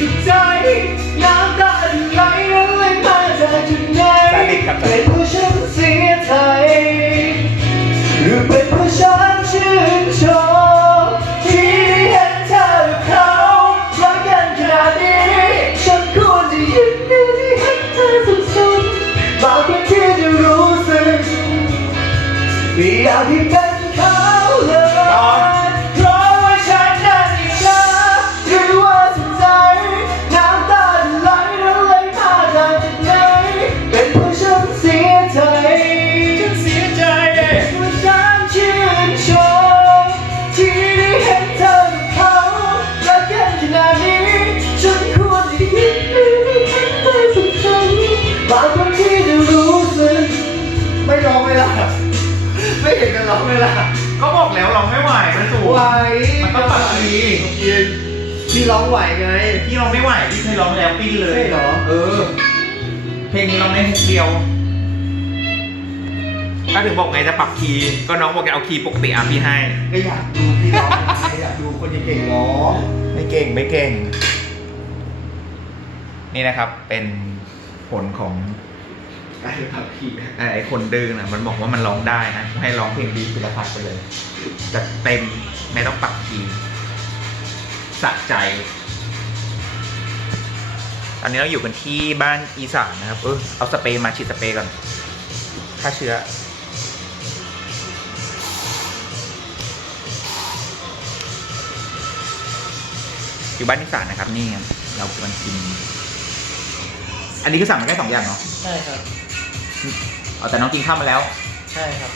สุดใจ น้ำตาไหลไหลมาจากจุดไหนเป็นผู้ฉันเสียใจหรือเป็นผู้ฉันชื่นชมที่เห็นเธอเขารักกันขนาดนี้ ฉันควรจะยินดีให้เธอสุดสุดมากกว่าที่จะรู้สึกอยากให้เป็นเขา ล่ะก็บอกแล้วร้องไม่ไหวมันสูงไหวมันต้องปรับคีย์พี่ร้องไหวไง พี่ร้องไม่ไหวพี่เคยร้องแล้วปิ้นเลยใช่เหรอ เออ เพลงนี้ร้องได้ฮุกเดียวก็ถึงบอกไงจะปรับคีย์ก็น้องบอกจะเอาคีย์ปกติอะพี่ให้ ก็อยากดูพี่ร้องไงอยากดูคนเก่งๆร้องไม่เก่งไม่เก่ง นี่นะครับเป็นผลของ การขับขี่ไอ้ไอ้คนดื้อนะมันบอกว่ามันร้องได้นะ ให้ร้องเพลงดีคุณภาพไปเลยจะเต็มไม่ต้องปรับคีย์สะใจ ตอนนี้เราอยู่กันที่บ้านอีสานนะครับ เออเอาสเปรย์มาฉีดสเปรย์ก่อนฆ่าเชื้ออยู่บ้านอีสานนะครับ นี่เรากำลังกิน อันนี้คือสั่งมาแค่สองอย่างเนาะ ใช่ครับ เอาแต่น้องกินข้าวมาแล้ว ใช่ครับ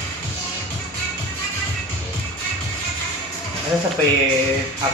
แล้วสเปรย์ครับ